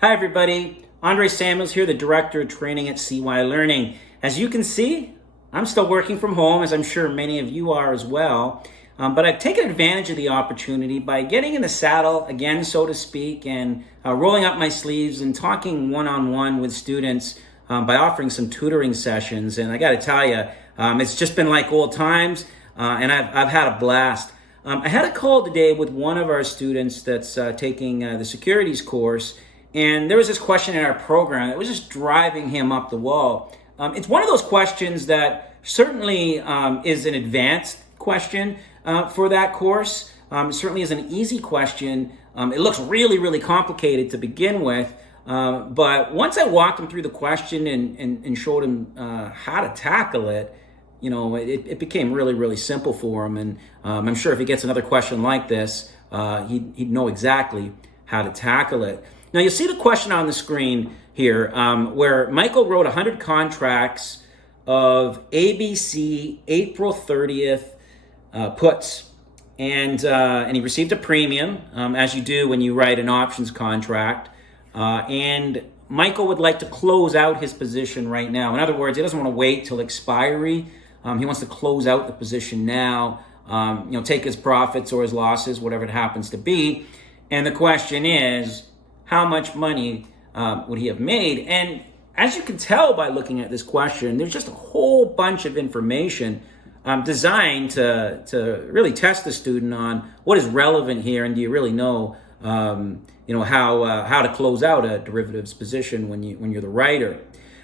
Hi everybody, Andre Samuels here, the Director of Training at SeeWhy Learning. As you can see, I'm still working from home, as I'm sure many of you are as well. But I've taken advantage of the opportunity by getting in the saddle again, so to speak, and rolling up my sleeves and talking one-on-one with students by offering some tutoring sessions. And I got to tell you, it's just been like old times, and I've had a blast. I had a call today with one of our students that's taking the securities course, and there was this question in our program that was just driving him up the wall. It's one of those questions that certainly is an advanced question for that course. It certainly is an easy question. It looks really, really complicated to begin with. But once I walked him through the question and showed him how to tackle it, you know, it became really, really simple for him. And I'm sure if he gets another question like this, he'd know exactly how to tackle it. Now, you'll see the question on the screen here where Michael wrote 100 contracts of ABC April 30th puts. And he received a premium, as you do when you write an options contract. And Michael would like to close out his position right now. In other words, he doesn't want to wait till expiry. He wants to close out the position now, take his profits or his losses, whatever it happens to be. And the question is, how much money would he have made? And as you can tell by looking at this question, there's just a whole bunch of information designed to really test the student on what is relevant here, and do you really know, how to close out a derivatives position when you're the writer.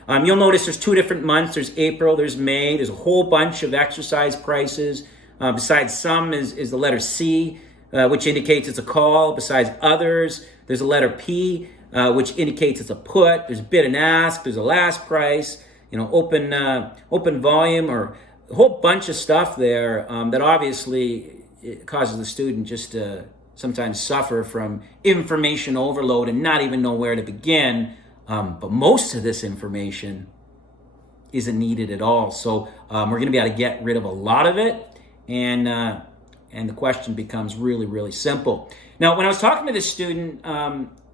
You'll notice there's two different months. There's April, there's May. There's a whole bunch of exercise prices. Besides some is the letter C, which indicates it's a call. Besides others, there's a letter P, which indicates it's a put. There's bid and ask. There's a last price. Open volume, or a whole bunch of stuff there that obviously it causes the student just to sometimes suffer from information overload and not even know where to begin. But most of this information isn't needed at all. So we're going to be able to get rid of a lot of it, and the question becomes really, really simple. Now, when I was talking to this student,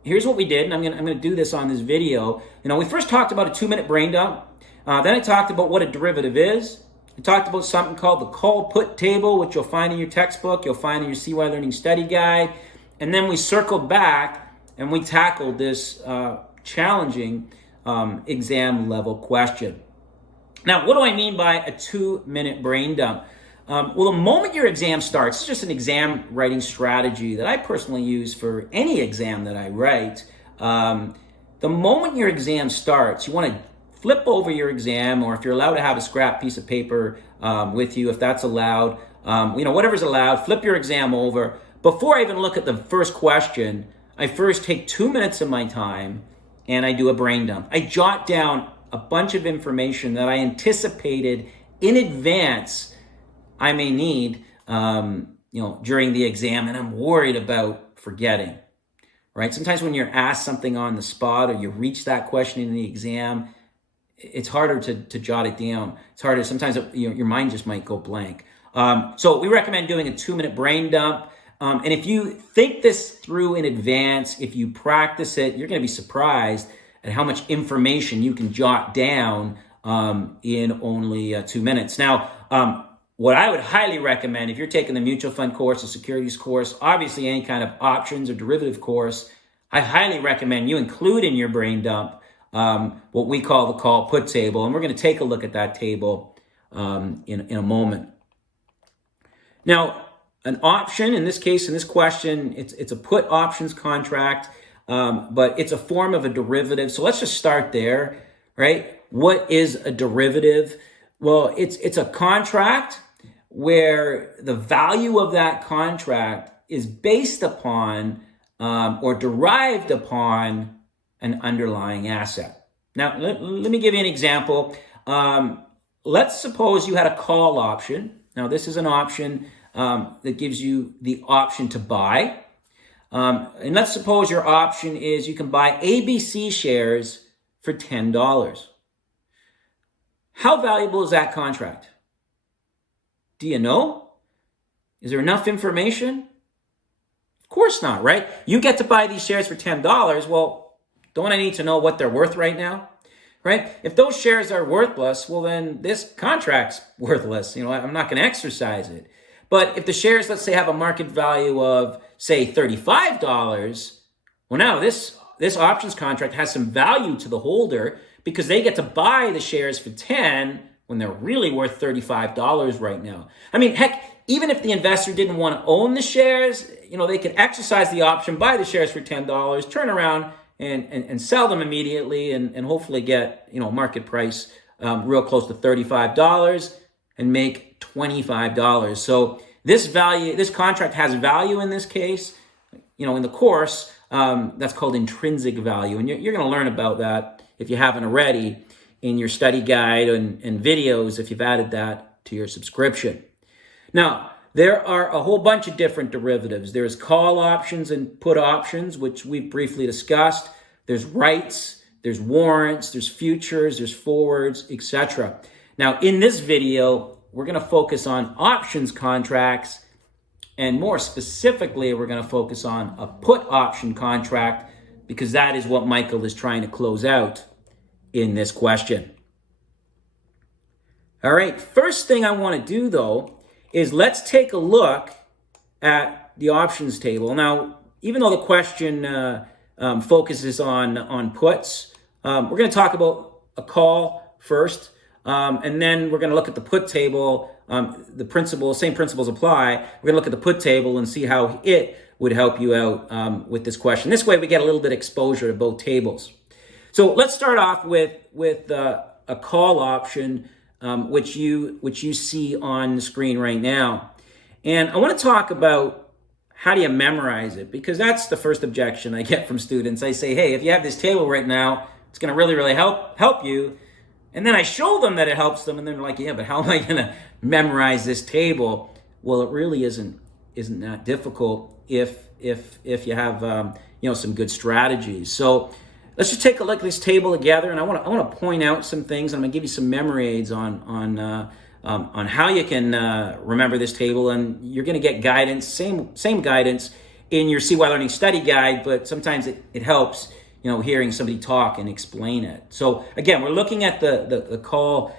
here's what we did, and I'm going to do this on this video. We first talked about a 2-minute brain dump. Then I talked about what a derivative is. I talked about something called the call-put table, which you'll find in your textbook, you'll find in your SeeWhy Learning study guide. And then we circled back and we tackled this challenging exam level question. Now, what do I mean by a 2-minute brain dump? Well, the moment your exam starts, it's just an exam writing strategy that I personally use for any exam that I write. The moment your exam starts, you want to flip over your exam, or if you're allowed to have a scrap piece of paper with you, if that's allowed, whatever's allowed, flip your exam over. Before I even look at the first question, I first take 2 minutes of my time and I do a brain dump. I jot down a bunch of information that I anticipated in advance I may need, during the exam, and I'm worried about forgetting, right? Sometimes when you're asked something on the spot, or you reach that question in the exam, it's harder to jot it down. It's harder. Sometimes your mind just might go blank. So we recommend doing a 2-minute brain dump. And if you think this through in advance, if you practice it, you're going to be surprised at how much information you can jot down in only 2 minutes. Now, what I would highly recommend, if you're taking the mutual fund course, the securities course, obviously any kind of options or derivative course, I highly recommend you include in your brain dump what we call the call-put table. And we're going to take a look at that table in a moment. Now, an option, in this case, in this question, it's a put options contract, but it's a form of a derivative. So let's just start there, right? What is a derivative? Well, it's a contract where the value of that contract is based upon or derived upon an underlying asset. Now, let me give you an example. Let's suppose you had a call option. Now, this is an option that gives you the option to buy. And let's suppose your option is you can buy ABC shares for $10. How valuable is that contract? Do you know? Is there enough information? Of course not, right? You get to buy these shares for $10. Well, Don't I need to know what they're worth right now? Right? If those shares are worthless, well, then this contract's worthless. I'm not going to exercise it. But if the shares, let's say, have a market value of, say, $35, well, now this options contract has some value to the holder because they get to buy the shares for 10 when they're really worth $35 right now. I mean, heck, even if the investor didn't want to own the shares, they could exercise the option, buy the shares for $10, turn around and sell them immediately and hopefully get, market price real close to $35 and make $25. So this contract has value in this case. In the course, that's called intrinsic value. And you're going to learn about that, if you haven't already, in your study guide and videos, if you've added that to your subscription. Now, there are a whole bunch of different derivatives. There's call options and put options, which we've briefly discussed. There's rights, there's warrants, there's futures, there's forwards, etc. Now, in this video, we're going to focus on options contracts, and more specifically, we're going to focus on a put option contract because that is what Michael is trying to close out in this question. All right, first thing I want to do, though, is let's take a look at the options table. Now, even though the question focuses on puts, we're going to talk about a call first, and then we're going to look at the put table. Same principles apply. We're going to look at the put table and see how it would help you out with this question. This way, we get a little bit of exposure to both tables. So let's start off with a call option, which you see on the screen right now. And I want to talk about how do you memorize it, because that's the first objection I get from students. I say, hey, if you have this table right now, it's going to really, really help you. And then I show them that it helps them, and they're like, yeah, but how am I going to memorize this table? Well, it really isn't that difficult if you have some good strategies. So let's just take a look at this table together, and I want to point out some things. I'm going to give you some memory aids on how you can remember this table, and you're going to get guidance, same guidance in your SeeWhy Learning study guide, but sometimes it helps, hearing somebody talk and explain it. So again, we're looking at the call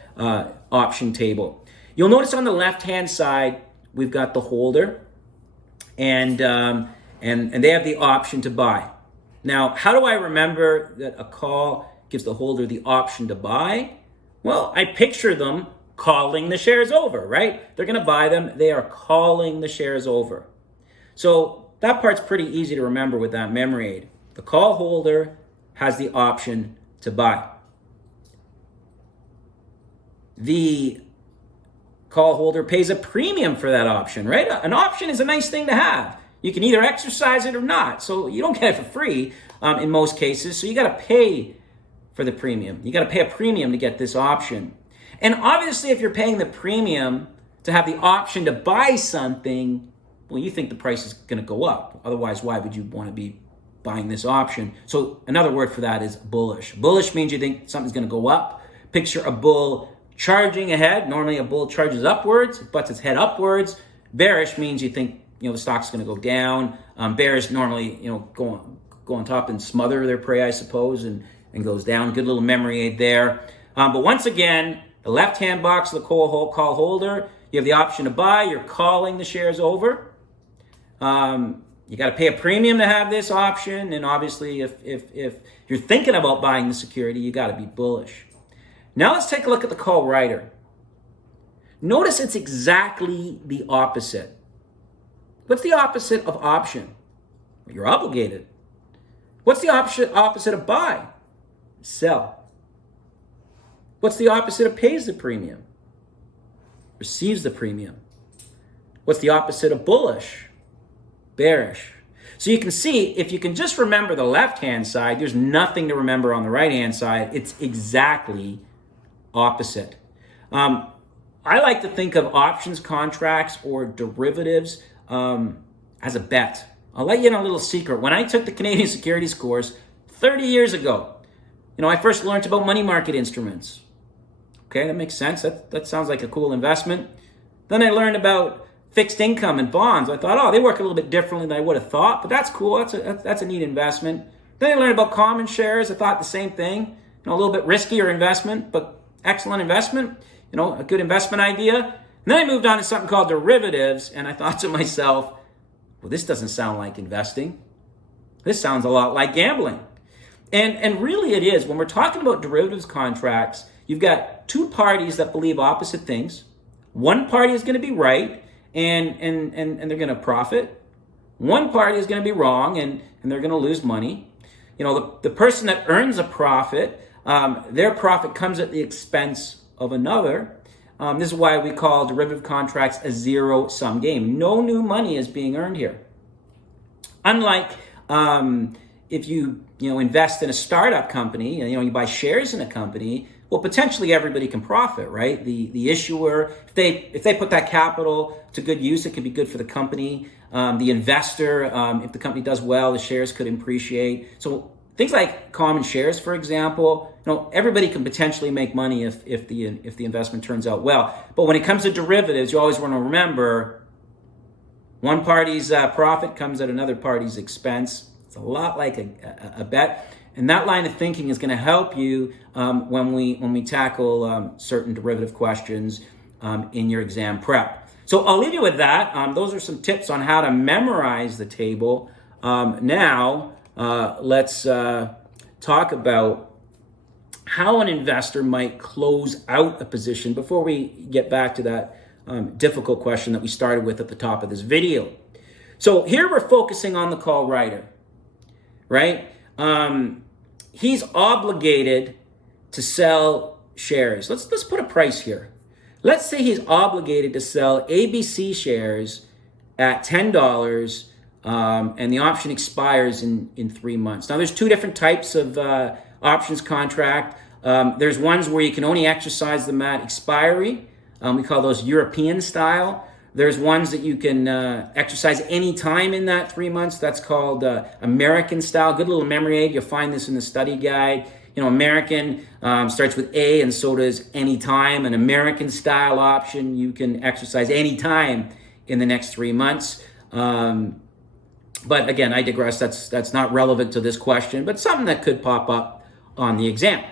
option table. You'll notice on the left-hand side we've got the holder, and they have the option to buy. Now, how do I remember that a call gives the holder the option to buy? Well, I picture them calling the shares over, right? They're going to buy them. They are calling the shares over. So that part's pretty easy to remember with that memory aid. The call holder has the option to buy. The call holder pays a premium for that option, right? An option is a nice thing to have. You can either exercise it or not. So you don't get it for free in most cases. So you got to pay for the premium. You got to pay a premium to get this option. And obviously, if you're paying the premium to have the option to buy something, well, you think the price is going to go up. Otherwise, why would you want to be buying this option? So another word for that is bullish. Bullish means you think something's going to go up. Picture a bull charging ahead. Normally, a bull charges upwards, butts its head upwards. Bearish means you think the stock's going to go down. Bears normally, go on top and smother their prey, I suppose, and goes down. Good little memory aid there. But once again, the left-hand box of the call holder, you have the option to buy. You're calling the shares over. You got to pay a premium to have this option. And obviously, if you're thinking about buying the security, you got to be bullish. Now let's take a look at the call writer. Notice it's exactly the opposite. What's the opposite of option? You're obligated. What's the opposite of buy? Sell. What's the opposite of pays the premium? Receives the premium. What's the opposite of bullish? Bearish. So you can see, if you can just remember the left-hand side, there's nothing to remember on the right-hand side. It's exactly opposite. I like to think of options contracts or derivatives as a bet. I'll let you in a little secret. When I took the Canadian Securities course 30 years ago, I first learned about money market instruments. Okay, that makes sense. That sounds like a cool investment. Then I learned about fixed income and bonds. I thought, they work a little bit differently than I would have thought, but that's cool. That's a neat investment. Then I learned about common shares. I thought the same thing. A little bit riskier investment, but excellent investment. A good investment idea. And then I moved on to something called derivatives, and I thought to myself, well, this doesn't sound like investing. This sounds a lot like gambling. And really it is. When we're talking about derivatives contracts, you've got two parties that believe opposite things. One party is going to be right and they're going to profit. One party is going to be wrong and they're going to lose money. The person that earns a profit, their profit comes at the expense of another. This is why we call derivative contracts a zero-sum game. No new money is being earned here. Unlike if you invest in a startup company, you buy shares in a company, well, potentially everybody can profit, right? The issuer, if they put that capital to good use, it could be good for the company. The investor, if the company does well, the shares could appreciate. So things like common shares, for example, everybody can potentially make money if the investment turns out well. But when it comes to derivatives, you always want to remember one party's profit comes at another party's expense. It's a lot like a bet. And that line of thinking is going to help you when we tackle certain derivative questions in your exam prep. So I'll leave you with that. Those are some tips on how to memorize the table. Now, let's talk about how an investor might close out a position before we get back to that difficult question that we started with at the top of this video. So here we're focusing on the call writer, right? He's obligated to sell shares. Let's put a price here. Let's say he's obligated to sell ABC shares at $10, and the option expires in 3 months. Now, there's two different types of options contract. There's ones where you can only exercise them at expiry. We call those European style. There's ones that you can exercise any time in that 3 months. That's called American style. Good little memory aid. You'll find this in the study guide. American starts with A, and so does any time. An American style option, you can exercise any time in the next 3 months. But again, I digress. That's not relevant to this question, but something that could pop up on the exam.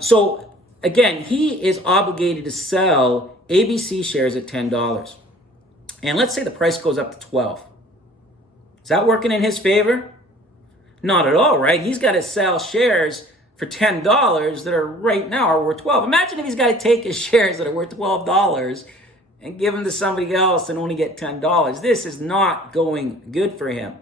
So again, he is obligated to sell ABC shares at $10. And let's say the price goes up to 12. Is that working in his favor? Not at all, right? He's got to sell shares for $10 that are right now are worth 12. Imagine if he's got to take his shares that are worth $12 and give them to somebody else and only get $10. This is not going good for him.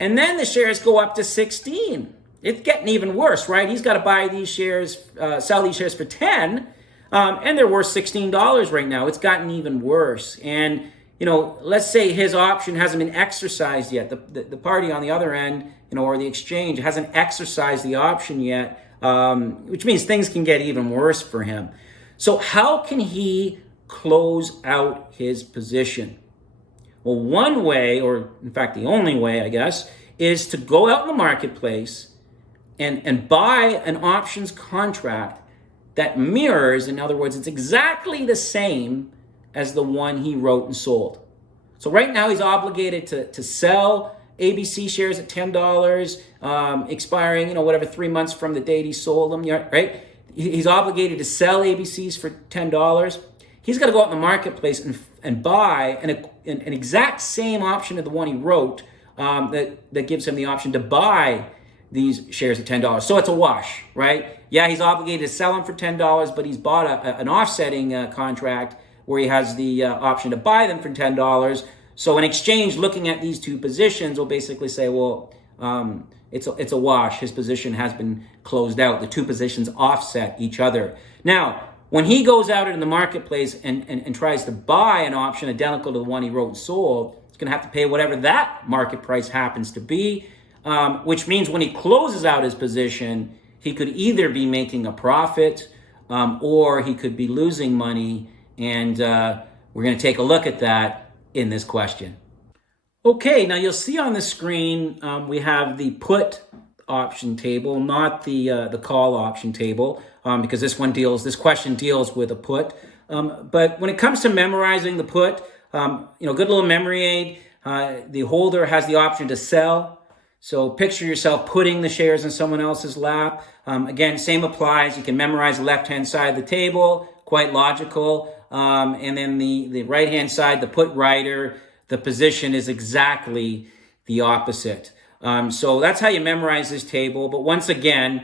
And then the shares go up to 16. It's getting even worse, right? He's got to buy these shares, sell these shares for 10, and they're worth $16 right now. It's gotten even worse. And, let's say his option hasn't been exercised yet. The party on the other end, or the exchange hasn't exercised the option yet, which means things can get even worse for him. So how can he close out his position? Well, one way, or in fact the only way, I guess, is to go out in the marketplace and buy an options contract that mirrors, in other words, it's exactly the same as the one he wrote and sold. So right now he's obligated to sell ABC shares at $10, expiring, whatever, 3 months from the date he sold them, right? He's obligated to sell ABCs for $10. He's got to go out in the marketplace and buy an exact same option of the one he wrote that gives him the option to buy these shares at $10. So it's a wash, right? Yeah, he's obligated to sell them for $10, but he's bought an offsetting contract where he has the option to buy them for $10. So an exchange looking at these two positions will basically say, well, it's a wash. His position has been closed out. The two positions offset each other. Now, when he goes out in the marketplace and tries to buy an option identical to the one he wrote and sold, he's going to have to pay whatever that market price happens to be, which means when he closes out his position, he could either be making a profit or he could be losing money. And we're going to take a look at that in this question. Okay, now you'll see on the screen we have the put option table, not the call option table, because this question deals with a put. But when it comes to memorizing the put, good little memory aid. The holder has the option to sell. So picture yourself putting the shares in someone else's lap. Again, same applies. You can memorize the left-hand side of the table, quite logical. And then the right-hand side, the put writer, the position is exactly the opposite. So that's how you memorize this table. But once again,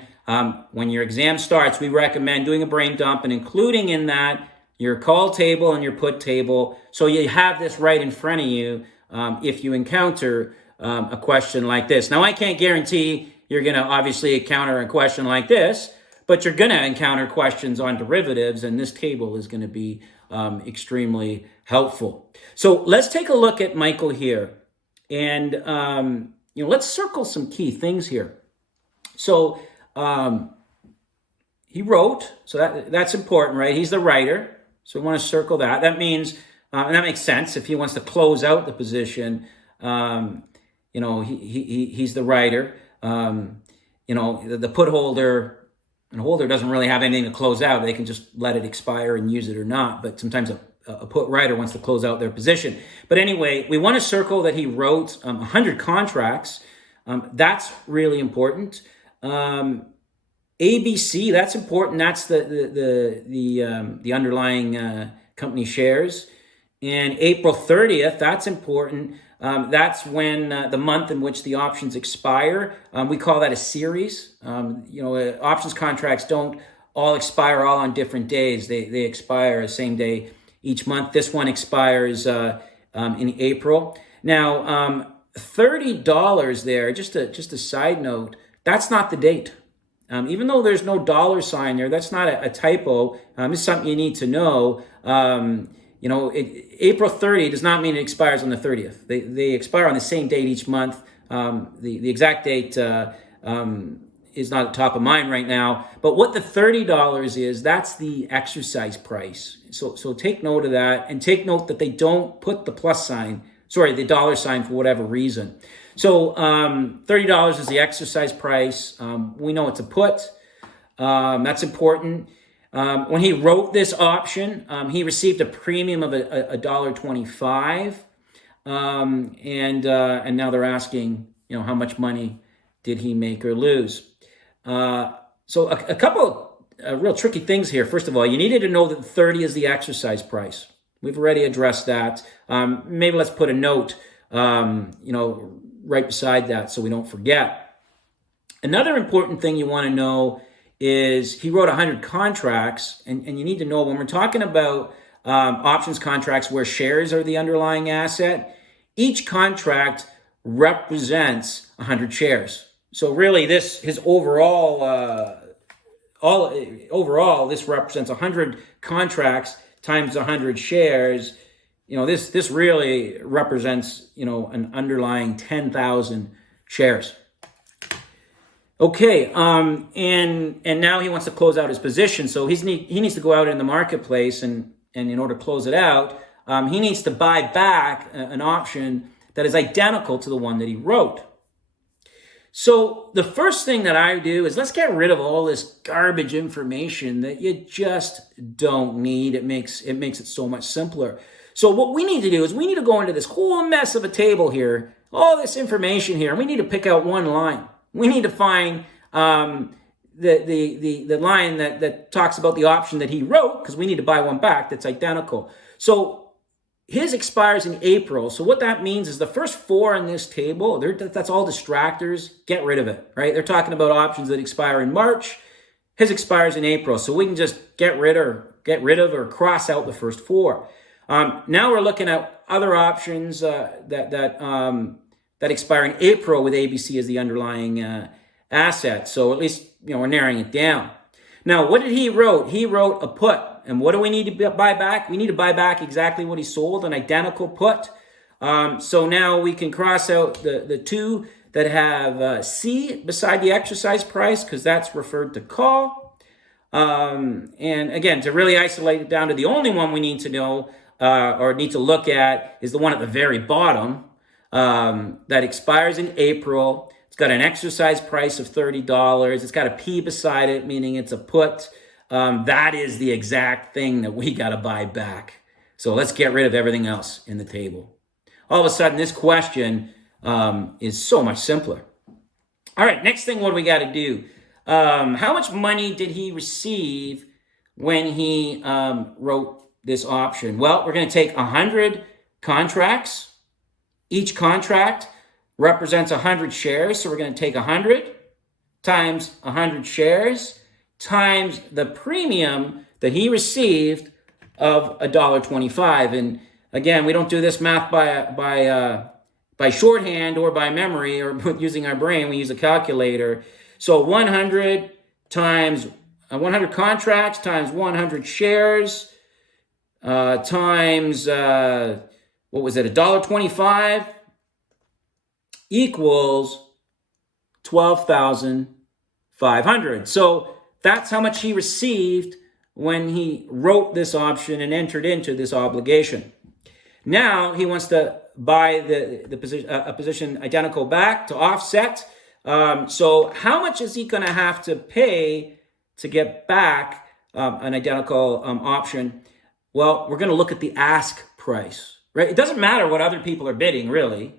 when your exam starts, we recommend doing a brain dump and including in that your call table and your put table. So you have this right in front of you if you encounter a question like this. Now, I can't guarantee you're going to obviously encounter a question like this, but you're going to encounter questions on derivatives, and this table is going to be extremely helpful. So let's take a look at Michael here, and let's circle some key things here. So he wrote, so that's important, right? He's the writer, so we want to circle that. That means, and that makes sense if he wants to close out the position. He's the writer. The put holder and holder doesn't really have anything to close out. They can just let it expire and use it or not. But sometimes a put writer wants to close out their position. But anyway, we want to circle that he wrote 100 contracts. That's really important. ABC, that's important. That's the underlying company shares. And April 30th, that's important. That's when the month in which the options expire. We call that a series. Options contracts don't all expire all on different days. They expire the same day each month. This one expires in April. Now, $30 there, just a side note, that's not the date. Even though there's no dollar sign there, that's not a typo. It's something you need to know. April 30 does not mean it expires on the 30th. They expire on the same date each month. The exact date is not top of mind right now. But what the $30 is, that's the exercise price. So take note of that, and take note that they don't put the dollar sign for whatever reason. So $30 is the exercise price. We know it's a put. That's important. When he wrote this option, he received a premium of $1.25, and now they're asking, how much money did he make or lose? So a couple of real tricky things here. First of all, you needed to know that 30 is the exercise price. We've already addressed that. Maybe let's put a note, right beside that so we don't forget. Another important thing you want to know is he wrote 100 contracts, and you need to know when we're talking about options contracts where shares are the underlying asset, each contract represents 100 shares. So really his overall this represents 100 contracts times 100 shares. This really represents, an underlying 10,000 shares. Okay, and now he wants to close out his position, so he needs to go out in the marketplace, and in order to close it out, he needs to buy back an option that is identical to the one that he wrote. So the first thing that I do is let's get rid of all this garbage information that you just don't need. It makes it so much simpler. So what we need to do is we need to go into this whole mess of a table here, all this information here, and we need to pick out one line. We need to find the line that talks about the option that he wrote, because we need to buy one back that's identical. So his expires in April. So what that means is the first four in this table, that's all distractors. Get rid of it, right? They're talking about options that expire in March. His expires in April. So we can just get rid of or cross out the first four. Now we're looking at other options that expire in April with ABC as the underlying asset. So at least we're narrowing it down. Now, what did he wrote? He wrote a put. And what do we need to buy back? We need to buy back exactly what he sold, an identical put. So now we can cross out the two that have C beside the exercise price, because that's referred to call. And again, to really isolate it down to the only one we need to know or need to look at is the one at the very bottom that expires in April. It's got an exercise price of $30. It's got a P beside it, meaning it's a put. That is the exact thing that we got to buy back. So let's get rid of everything else in the table. All of a sudden, this question is so much simpler. All right, next thing, what do we got to do? How much money did he receive when he wrote this option? Well, we're going to take 100 contracts. Each contract represents 100 shares, so we're going to take 100 times 100 shares times the premium that he received of $1.25. And again, we don't do this math by shorthand or by memory or using our brain. We use a calculator. So 100 times 100 contracts times 100 shares times what was it, $1.25 equals 12,500. So that's how much he received when he wrote this option and entered into this obligation. Now he wants to buy the position, a position identical back to offset. So how much is he going to have to pay to get back an identical option? Well, we're going to look at the ask price, right? It doesn't matter what other people are bidding, really.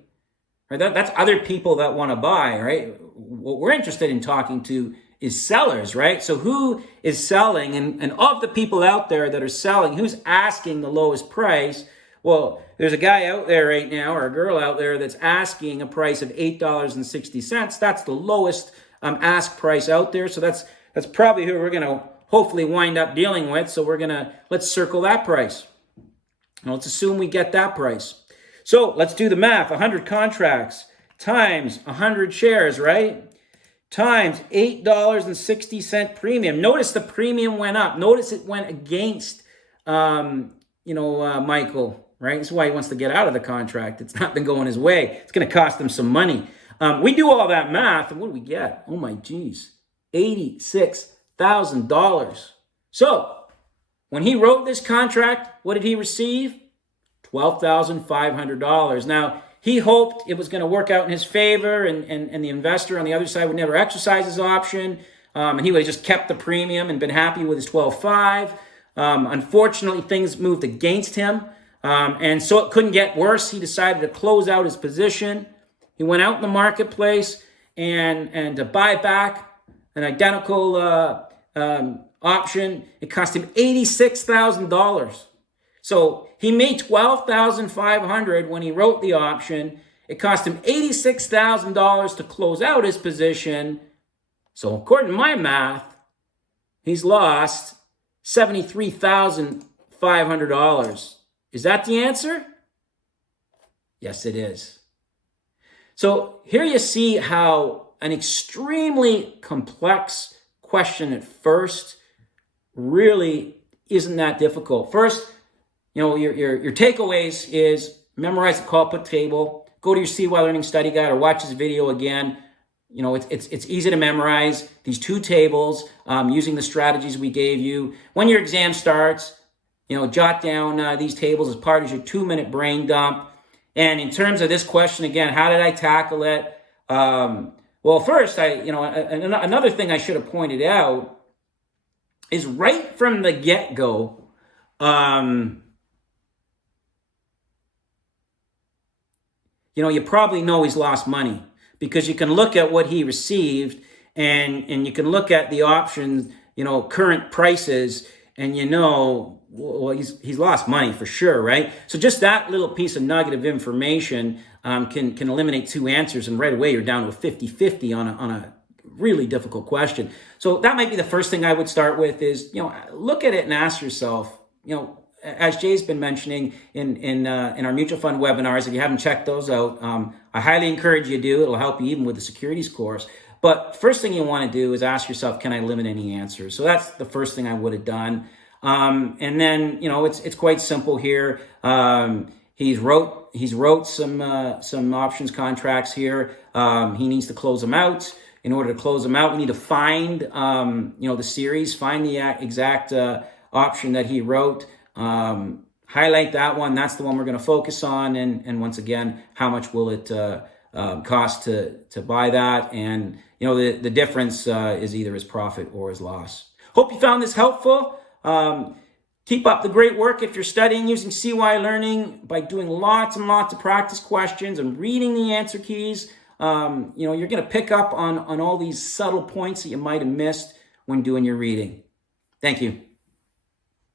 Right? That's other people that want to buy, right? What we're interested in talking to is sellers, right? So who is selling? And of the people out there that are selling, who's asking the lowest price? Well, there's a guy out there right now, or a girl out there, that's asking a price of $8.60. That's the lowest ask price out there. So that's probably who we're going to hopefully wind up dealing with. So let's circle that price. Now let's assume we get that price. So let's do the math. 100 contracts times 100 shares, right? Times $8.60 premium. Notice the premium went up. Notice it went against, Michael, right? That's why he wants to get out of the contract. It's not been going his way. It's going to cost him some money. We do all that math, and what do we get? Oh my geez, $86,000. So when he wrote this contract, what did he receive? $12,500. Now, he hoped it was going to work out in his favor, and the investor on the other side would never exercise his option, and he would have just kept the premium and been happy with his $12,500. Unfortunately, things moved against him, and so it couldn't get worse. He decided to close out his position. He went out in the marketplace and to buy back an identical option. It cost him $86,000. So he made $12,500 when he wrote the option. It cost him $86,000 to close out his position. So according to my math, he's lost $73,500. Is that the answer? Yes, it is. So here you see how an extremely complex question at first really isn't that difficult. First, your takeaways is memorize the call put table, go to your SeeWhy Learning study guide, or watch this video again. It's easy to memorize these two tables using the strategies we gave you. When your exam starts, jot down these tables as part of your 2-minute brain dump. And in terms of this question, again, how did I tackle it? Well, first, another thing I should have pointed out is right from the get-go, you probably know he's lost money, because you can look at what he received and you can look at the options, current prices, and well, he's lost money for sure, right? So just that little piece of nugget of information can eliminate two answers, and right away you're down to a 50-50 on a really difficult question. So that might be the first thing I would start with is, look at it and ask yourself, as Jay's been mentioning in our mutual fund webinars, if you haven't checked those out, I highly encourage you to do. It'll help you even with the securities course. But first thing you want to do is ask yourself, can I limit any answers? So that's the first thing I would have done. And then, it's quite simple here. He's wrote some options contracts here. He needs to close them out. In order to close them out, we need to find, the series, find the exact option that he wrote. Highlight that one. That's the one we're going to focus on. And once again, how much will it cost to buy that? And the difference is either his profit or his loss. Hope you found this helpful. Keep up the great work if you're studying using SeeWhy Learning by doing lots and lots of practice questions and reading the answer keys. you're going to pick up on all these subtle points that you might have missed when doing your reading. Thank you.